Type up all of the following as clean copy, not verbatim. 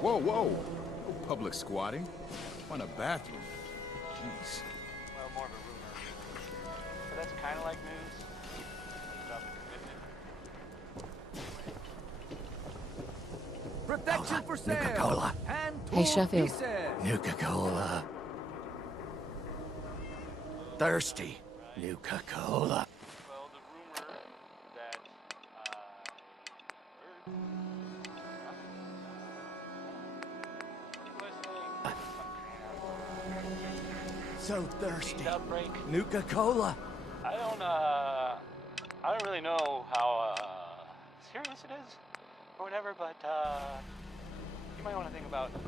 Whoa, whoa! No public squatting. On a bathroom. Jeez. Well, more of a rumor. But that's kind of like news. Job commitment. Protection for sale. Nuka-Cola. Hand Hey, tool Sheffield. pieces. Nuka-Cola. Thirsty. Nuka-Cola. Well, the rumor that So thirsty. outbreak. Nuka-Cola. I I don't really know how serious it is or whatever, but you might want to think about, you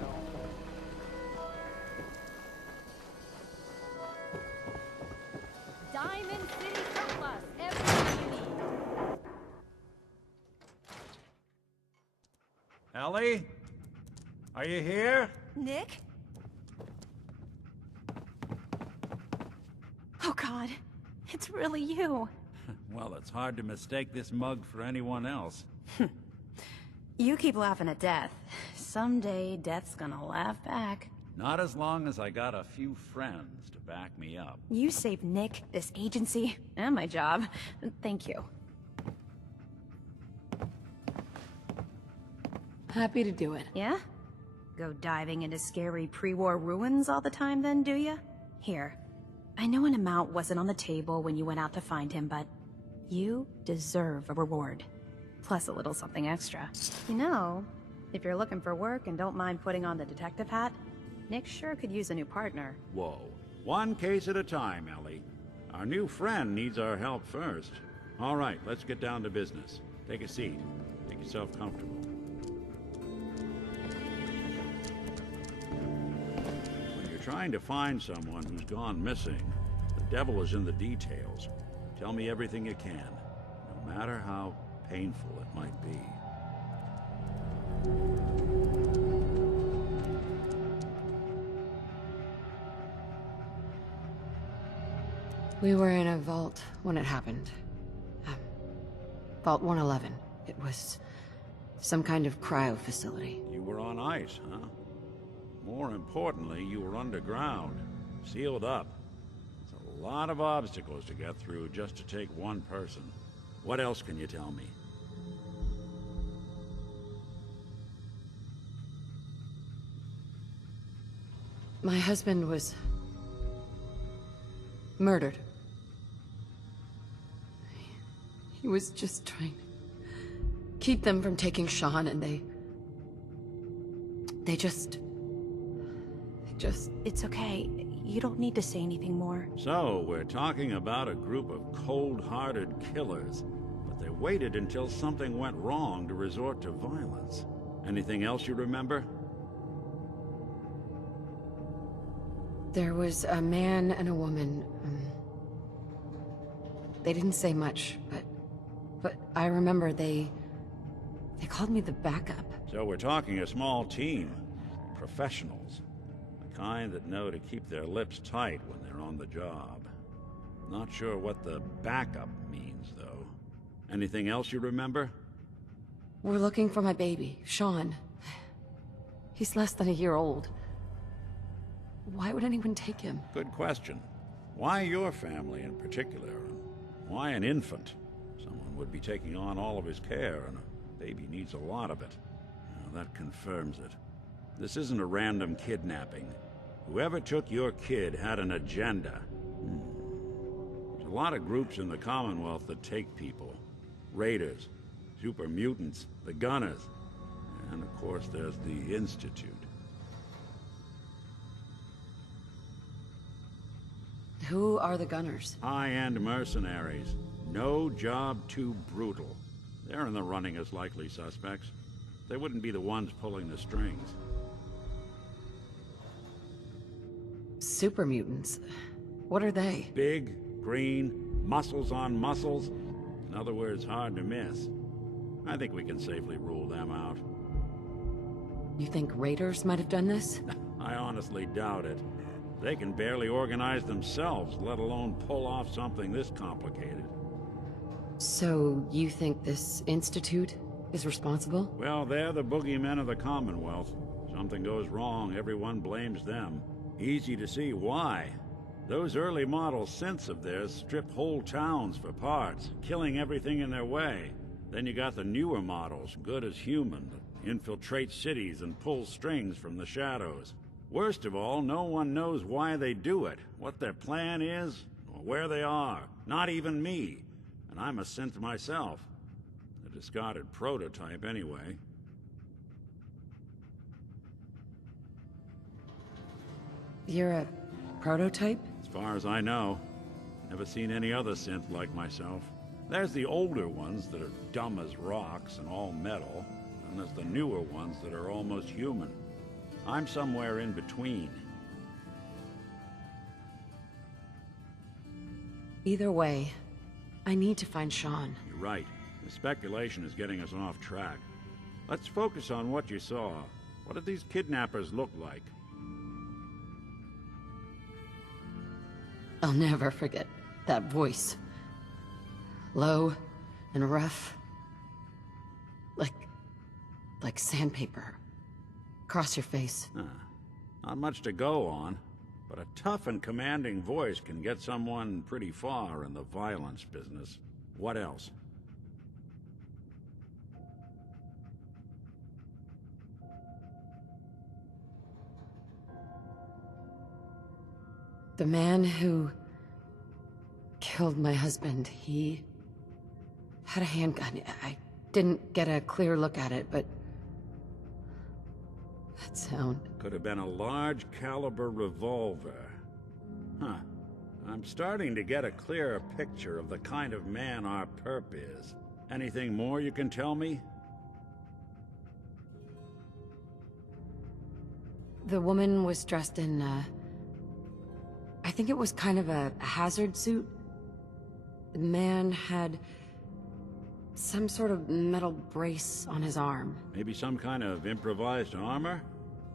know. Diamond City Surplus, everything you need. Ellie? Are you here? Nick? Oh God, it's really you. Well, it's hard to mistake this mug for anyone else. You keep laughing at death. Someday, death's gonna laugh back. Not as long as I got a few friends to back me up. You saved Nick, this agency, and my job. Thank you. Happy to do it. Yeah? Go diving into scary pre-war ruins all the time then, do ya? Here. I know an amount wasn't on the table when you went out to find him, but you deserve a reward. Plus a little something extra. You know, if you're looking for work and don't mind putting on the detective hat, Nick sure could use a new partner. Whoa. One case at a time, Ellie. Our new friend needs our help first. All right, let's get down to business. Take a seat. Make yourself comfortable. When you're trying to find someone who's gone missing, the devil is in the details. Tell me everything you can, no matter how painful it might be. We were in a vault when it happened. Vault 111. It was some kind of cryo facility. You were on ice, huh? More importantly, you were underground, sealed up. It's a lot of obstacles to get through just to take one person. What else can you tell me? My husband was murdered. He was just trying to keep them from taking Sean, and they just... It's okay. You don't need to say anything more. So, we're talking about a group of cold-hearted killers, but they waited until something went wrong to resort to violence. Anything else you remember? There was a man and a woman. They didn't say much, but I remember they called me the backup. So we're talking a small team. Professionals. The kind that know to keep their lips tight when they're on the job. Not sure what the backup means, though. Anything else you remember? We're looking for my baby, Sean. He's less than a year old. Why would anyone take him? Good question. Why your family in particular? Why an infant? Someone would be taking on all of his care, and a baby needs a lot of it. Well, that confirms it. This isn't a random kidnapping. Whoever took your kid had an agenda. There's a lot of groups in the Commonwealth that take people. Raiders, super mutants, the Gunners, and of course there's the Institute. Who are the Gunners? High-end mercenaries. No job too brutal. They're in the running as likely suspects. They wouldn't be the ones pulling the strings. Super mutants. What are they? Big, green, muscles on muscles. In other words, hard to miss. I think we can safely rule them out. You think raiders might have done this? I honestly doubt it. They can barely organize themselves, let alone pull off something this complicated. So, you think this Institute is responsible? Well, they're the boogeymen of the Commonwealth. Something goes wrong, everyone blames them. Easy to see why. Those early model synths of theirs stripped whole towns for parts, killing everything in their way. Then you got the newer models, good as human, that infiltrate cities and pull strings from the shadows. Worst of all, no one knows why they do it, what their plan is, or where they are. Not even me. And I'm a synth myself. A discarded prototype, anyway. You're a prototype? As far as I know. Never seen any other synth like myself. There's the older ones that are dumb as rocks and all metal, and there's the newer ones that are almost human. I'm somewhere in between. Either way, I need to find Sean. You're right. The speculation is getting us off track. Let's focus on what you saw. What did these kidnappers look like? I'll never forget that voice. Low and rough. Like sandpaper. Across your face. Not much to go on, but a tough and commanding voice can get someone pretty far in the violence business. What else? The man who killed my husband, he had a handgun. I didn't get a clear look at it, but that sound. Could have been a large caliber revolver. Huh. I'm starting to get a clearer picture of the kind of man our perp is. Anything more you can tell me? The woman was dressed in, I think it was kind of a hazard suit. The man had some sort of metal brace on his arm. Maybe some kind of improvised armor?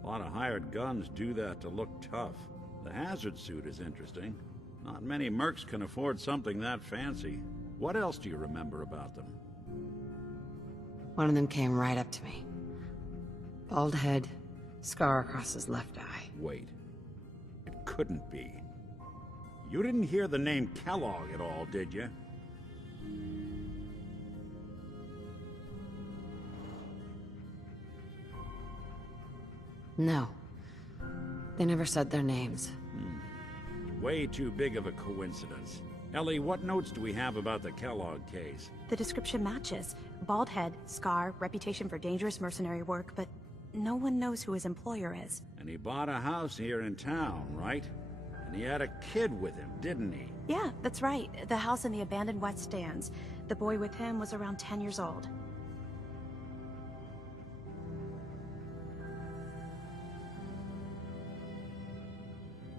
A lot of hired guns do that to look tough. The hazard suit is interesting. Not many mercs can afford something that fancy. What else do you remember about them? One of them came right up to me. Bald head, scar across his left eye. Wait. It couldn't be. You didn't hear the name Kellogg at all, did you? No. They never said their names. Way too big of a coincidence. Ellie, what notes do we have about the Kellogg case? The description matches. Bald head, scar, reputation for dangerous mercenary work, but no one knows who his employer is. And he bought a house here in town, right? And he had a kid with him, didn't he? Yeah, that's right. The house in the abandoned West Stands. The boy with him was around 10 years old.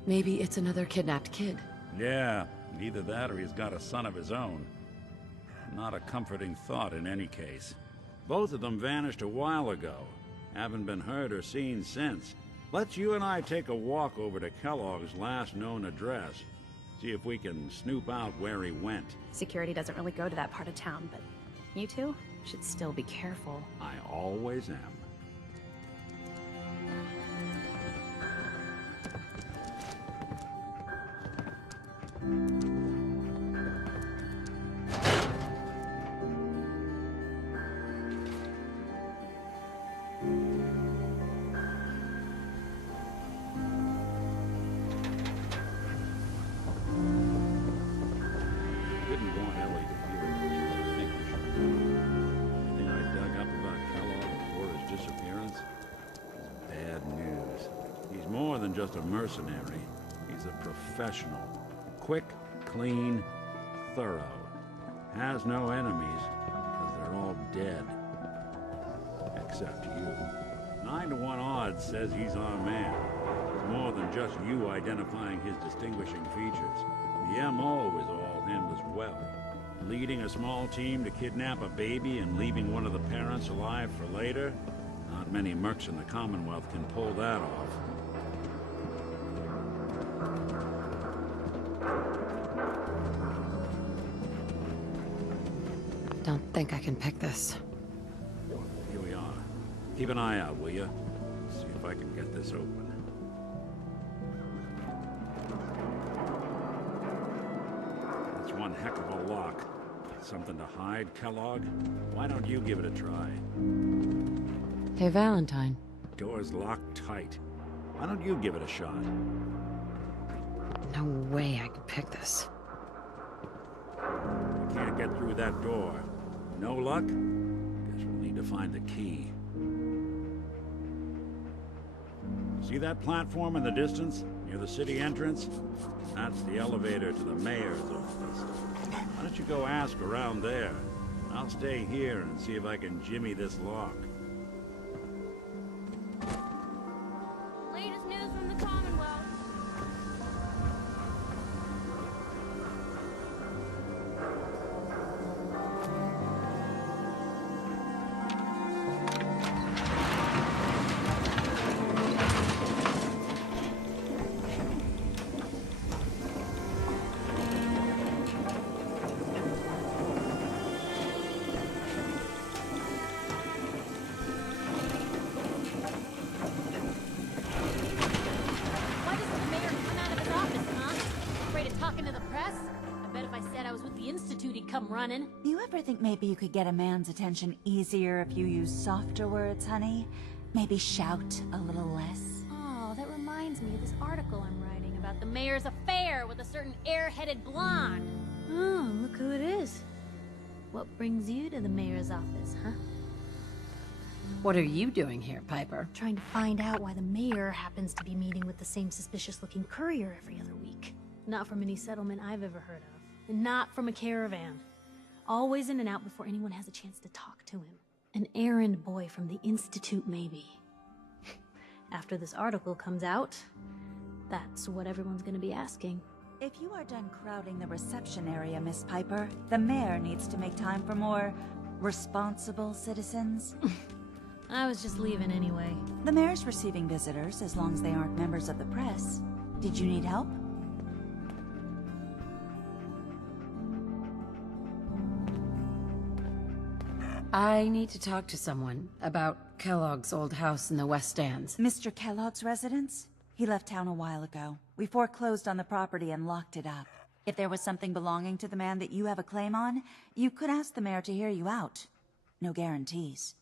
Maybe it's another kidnapped kid. Yeah, either that or he's got a son of his own. Not a comforting thought in any case. Both of them vanished a while ago. Haven't been heard or seen since. Let's you and I take a walk over to Kellogg's last known address. See if we can snoop out where he went. Security doesn't really go to that part of town, but you two should still be careful. I always am. Just a mercenary. He's a professional. Quick, clean, thorough. Has no enemies, because they're all dead. Except you. 9 to 1 odds says he's our man. It's more than just you identifying his distinguishing features. The MO is all him as well. Leading a small team to kidnap a baby and leaving one of the parents alive for later? Not many mercs in the Commonwealth can pull that off. Don't think I can pick this. Here we are. Keep an eye out, will you? See if I can get this open. That's one heck of a lock. Something to hide, Kellogg? Why don't you give it a try? Hey, Valentine. Door's locked tight. Why don't you give it a shot? No way I could pick this. We can't get through that door. No luck? Guess we'll need to find the key. See that platform in the distance, near the city entrance? That's the elevator to the mayor's office. Why don't you go ask around there? I'll stay here and see if I can jimmy this lock. Latest news from the Commonwealth. Why doesn't the mayor come out of his office, huh? Afraid of talking to the press? I bet if I said I was with the Institute, he'd come running. You ever think maybe you could get a man's attention easier if you use softer words, honey? Maybe shout a little less? Oh, that reminds me of this article I'm writing about the mayor's affair with a certain air-headed blonde. Oh, look who it is. What brings you to the mayor's office, huh? What are you doing here, Piper? Trying to find out why the mayor happens to be meeting with the same suspicious-looking courier every other week. Not from any settlement I've ever heard of. And not from a caravan. Always in and out before anyone has a chance to talk to him. An errand boy from the Institute, maybe. After this article comes out, that's what everyone's gonna be asking. If you are done crowding the reception area, Miss Piper, the mayor needs to make time for more responsible citizens. I was just leaving anyway. The mayor's receiving visitors as long as they aren't members of the press. Did you need help? I need to talk to someone about Kellogg's old house in the West Stands. Mr. Kellogg's residence? He left town a while ago. We foreclosed on the property and locked it up. If there was something belonging to the man that you have a claim on, you could ask the mayor to hear you out. No guarantees.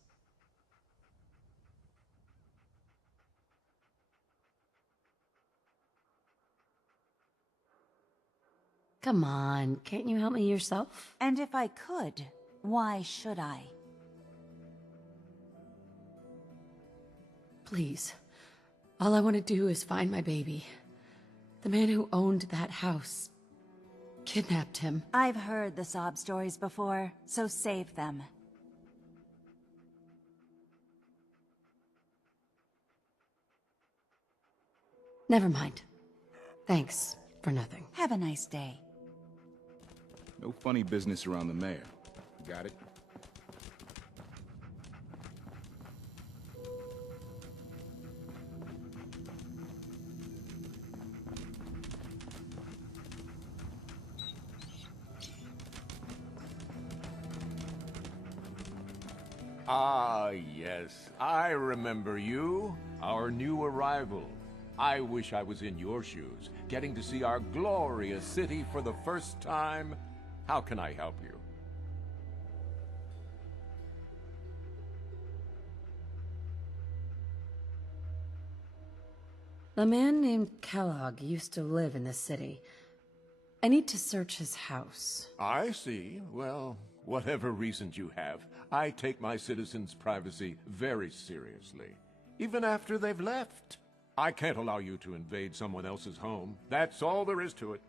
Come on, can't you help me yourself? And if I could, why should I? Please. All I want to do is find my baby. The man who owned that house kidnapped him. I've heard the sob stories before, so save them. Never mind. Thanks for nothing. Have a nice day. No funny business around the mayor. Got it? Ah, yes. I remember you. Our new arrival. I wish I was in your shoes, getting to see our glorious city for the first time. How can I help you? A man named Kellogg used to live in this city. I need to search his house. I see. Well, whatever reasons you have, I take my citizens' privacy very seriously. Even after they've left. I can't allow you to invade someone else's home. That's all there is to it.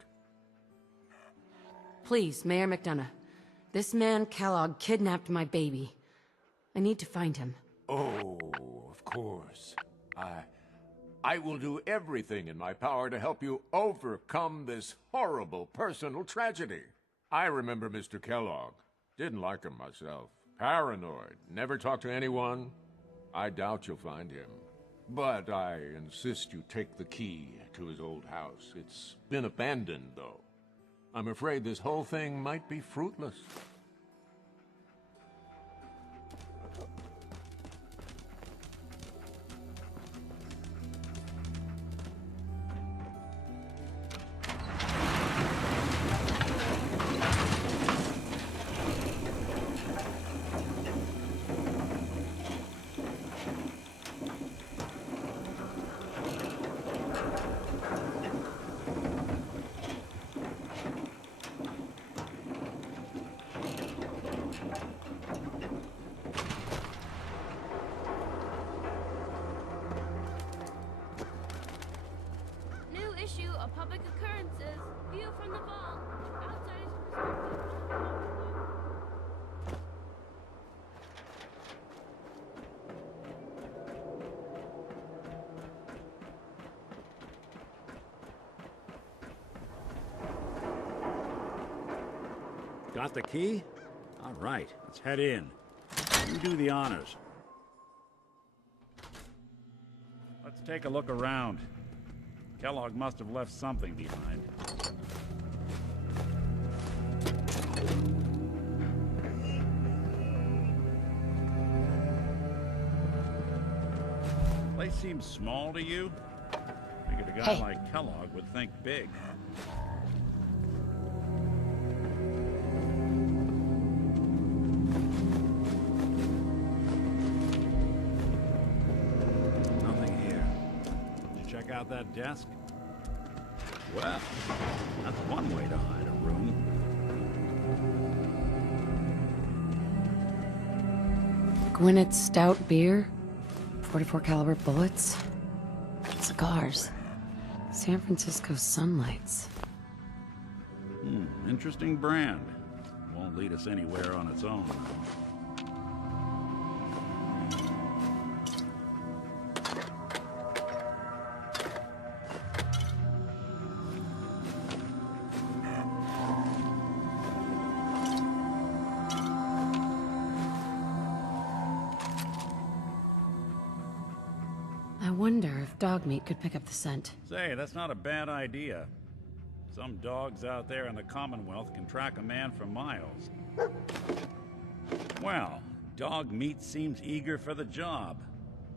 Please, Mayor McDonough. This man, Kellogg, kidnapped my baby. I need to find him. Oh, of course. I will do everything in my power to help you overcome this horrible personal tragedy. I remember Mr. Kellogg. Didn't like him myself. Paranoid. Never talked to anyone. I doubt you'll find him. But I insist you take the key to his old house. It's been abandoned, though. I'm afraid this whole thing might be fruitless. issue of public occurrences. View from the vault. Outside is restricted. Got the key? All right, let's head in. You do the honors. Let's take a look around. Kellogg must have left something behind. Place seems small to you? Figured a guy like Kellogg would think big. Out that desk? Well, that's one way to hide a room. Gwinnett's stout beer, 44 caliber bullets, cigars, San Francisco sunlights. Interesting brand. Won't lead us anywhere on its own. I wonder if dog meat could pick up the scent. Say, that's not a bad idea. Some dogs out there in the Commonwealth can track a man for miles. Well, dog meat seems eager for the job.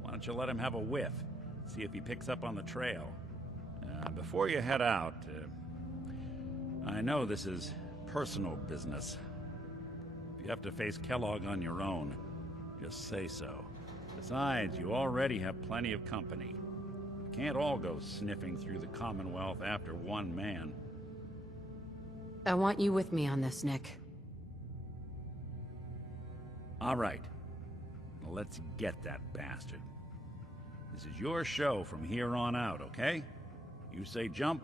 Why don't you let him have a whiff? See if he picks up on the trail. Before you head out, I know this is personal business. If you have to face Kellogg on your own, just say so. Besides, you already have plenty of company. You can't all go sniffing through the Commonwealth after one man. I want you with me on this, Nick. All right. Let's get that bastard. This is your show from here on out, okay? You say jump,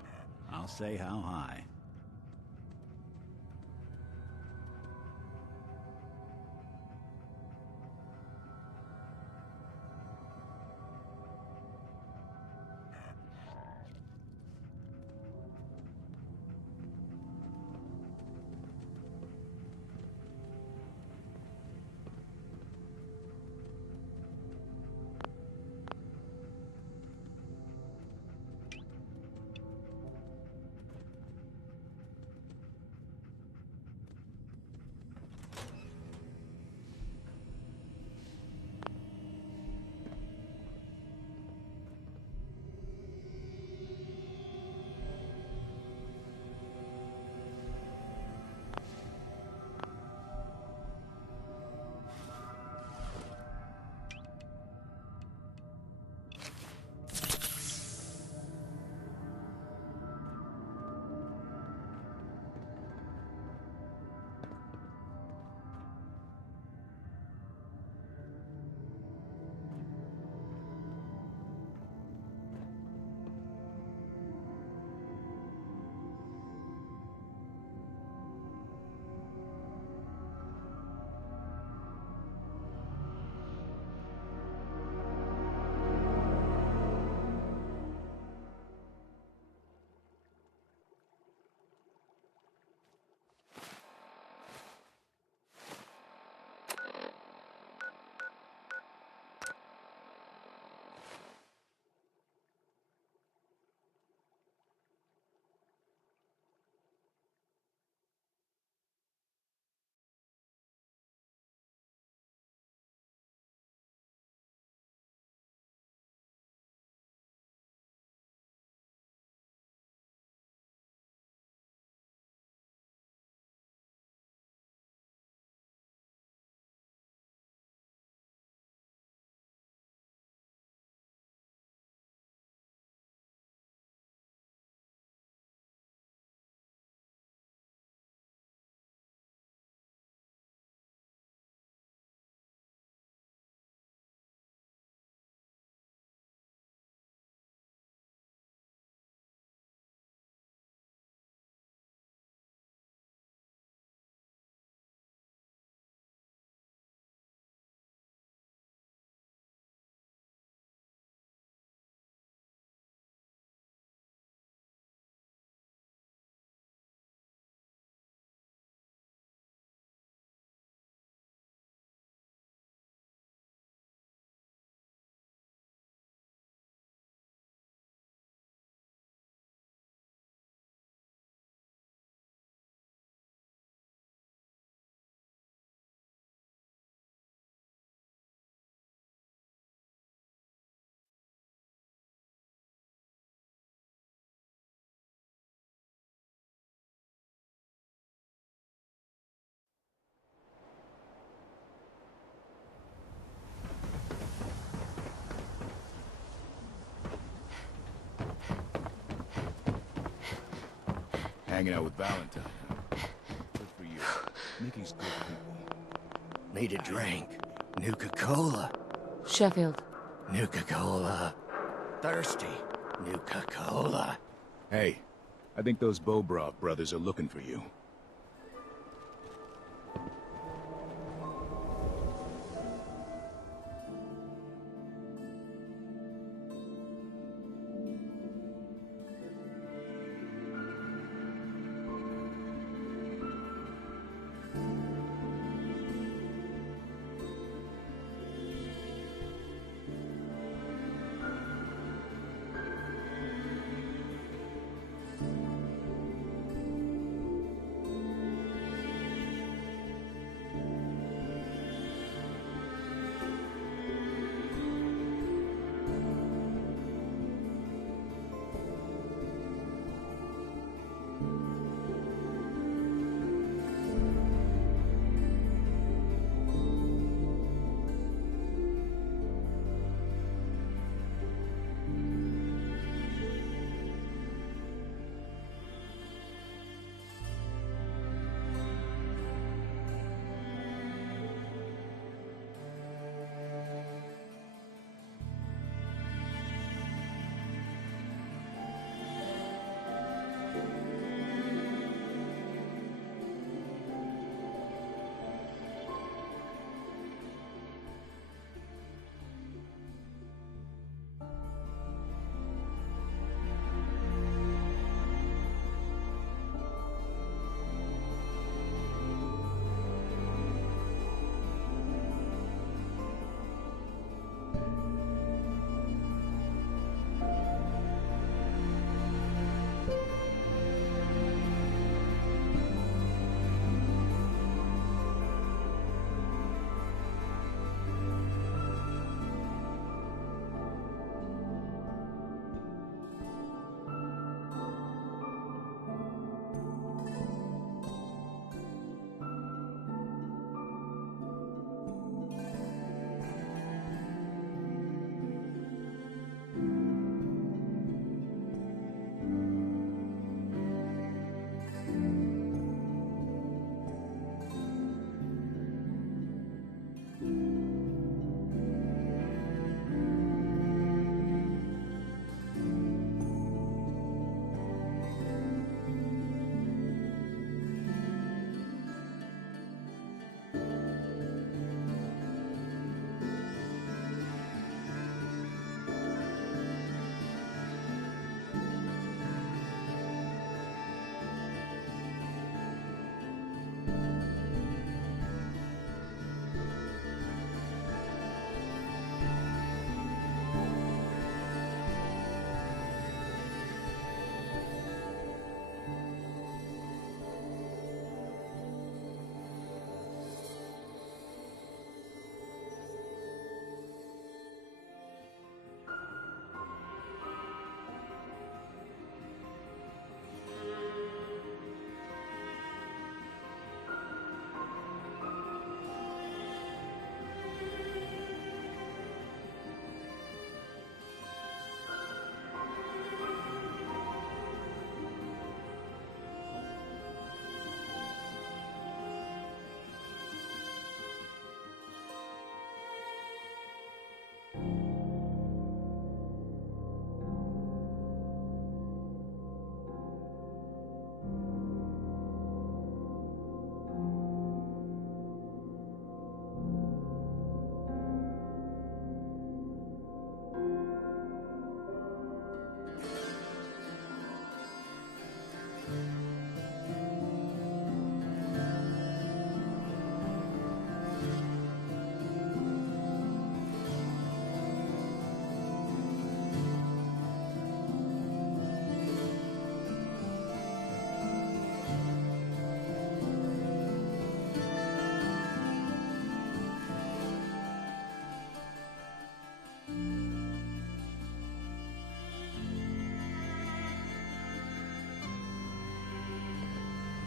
I'll say how high. hanging out with Valentine. Good for you. Nikki's good people. Need a drink. Nuka-Cola. Sheffield. Nuka-Cola. Thirsty. Nuka-Cola. Hey, I think those Bobrov brothers are looking for you.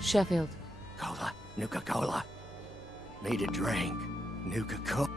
Sheffield. Cola. Nuka-Cola. Need a drink. Nuka-Cola.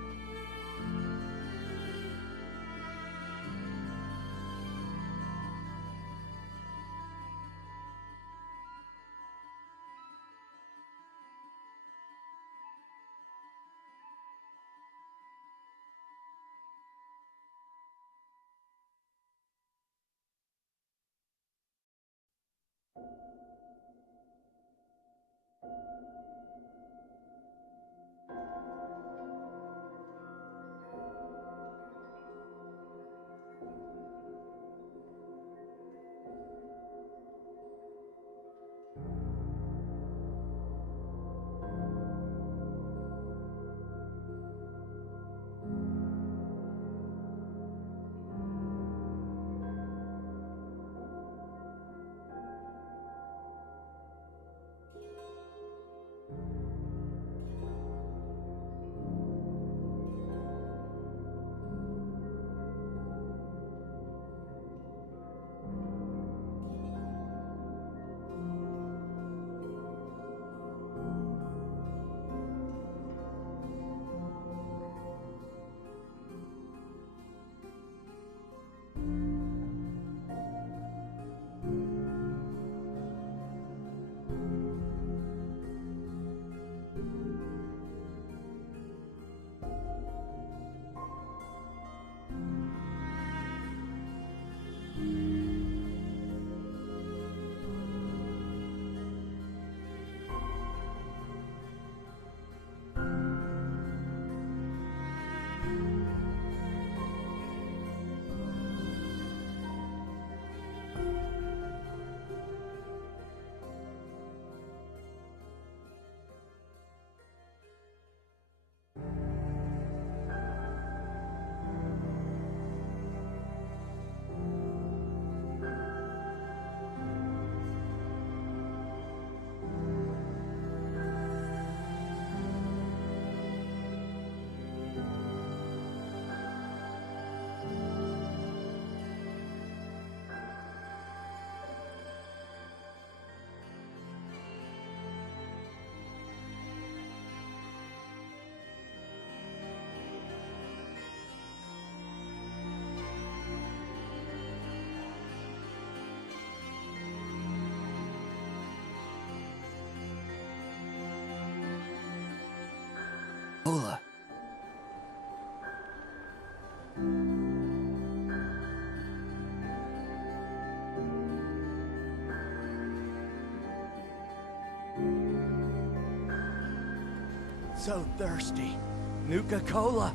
So thirsty. Nuka-Cola.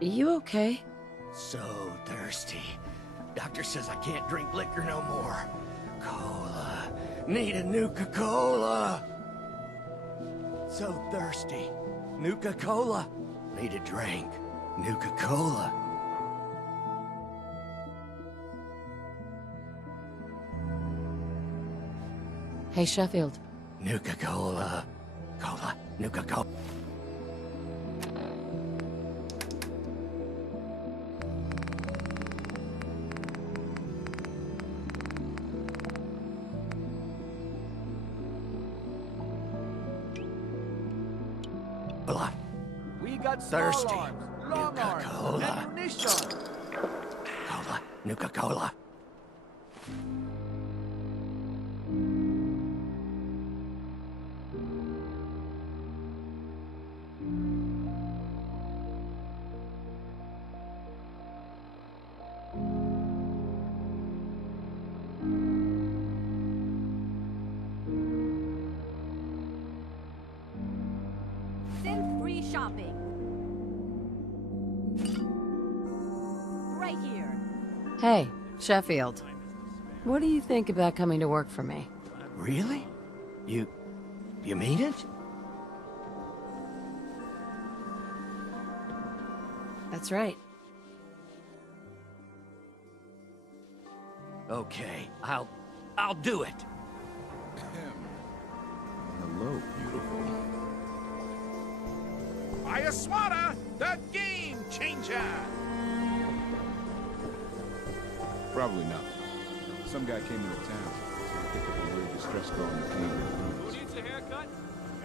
You okay? So thirsty. Doctor says I can't drink liquor no more. Cola. Need a Nuka-Cola. So thirsty. Nuka-Cola. Need a drink. Nuka-Cola. Hey, Sheffield. Nuka-Cola. Cola. Nuka-Cola. We got Thirsty. small arms, long arms, Nuka-Cola. ammunition. Cola. Nuka-Cola. Free shopping. Right here. Hey, Sheffield. What do you think about coming to work for me? Really? You mean it? That's right. Okay, I'll do it. Hello, beautiful. Ayaswara, the game changer! Probably not. Some guy came into town, so I picked up a weird distress call and came. Who needs a haircut?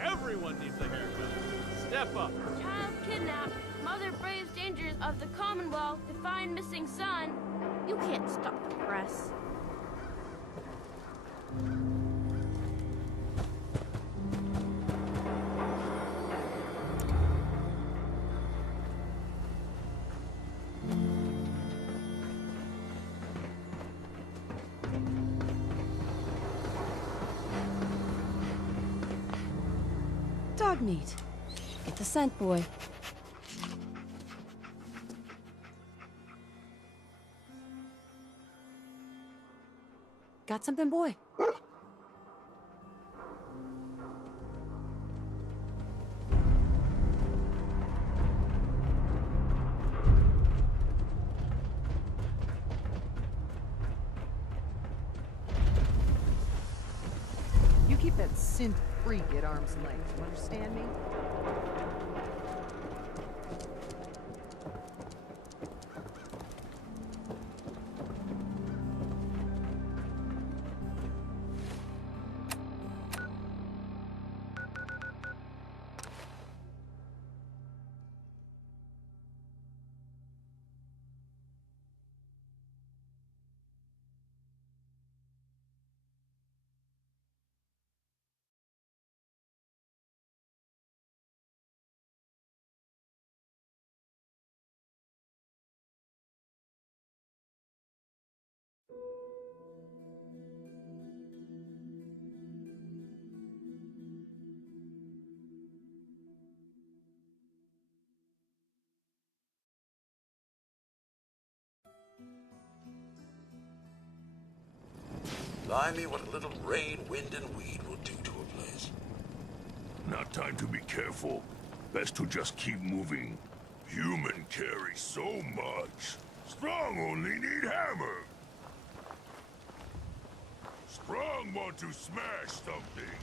Everyone needs a haircut. Step up. Child kidnapped. Mother braves dangers of the Commonwealth to find missing son. You can't stop the press. Dog meat. Get the scent, boy. Got something, boy? You keep that synth freak at arm's length, you understand me? Blimey, what a little rain, wind, and weed will do to a place. Not time to be careful. Best to just keep moving. Human carry so much. Strong only need hammer. Strong want to smash something.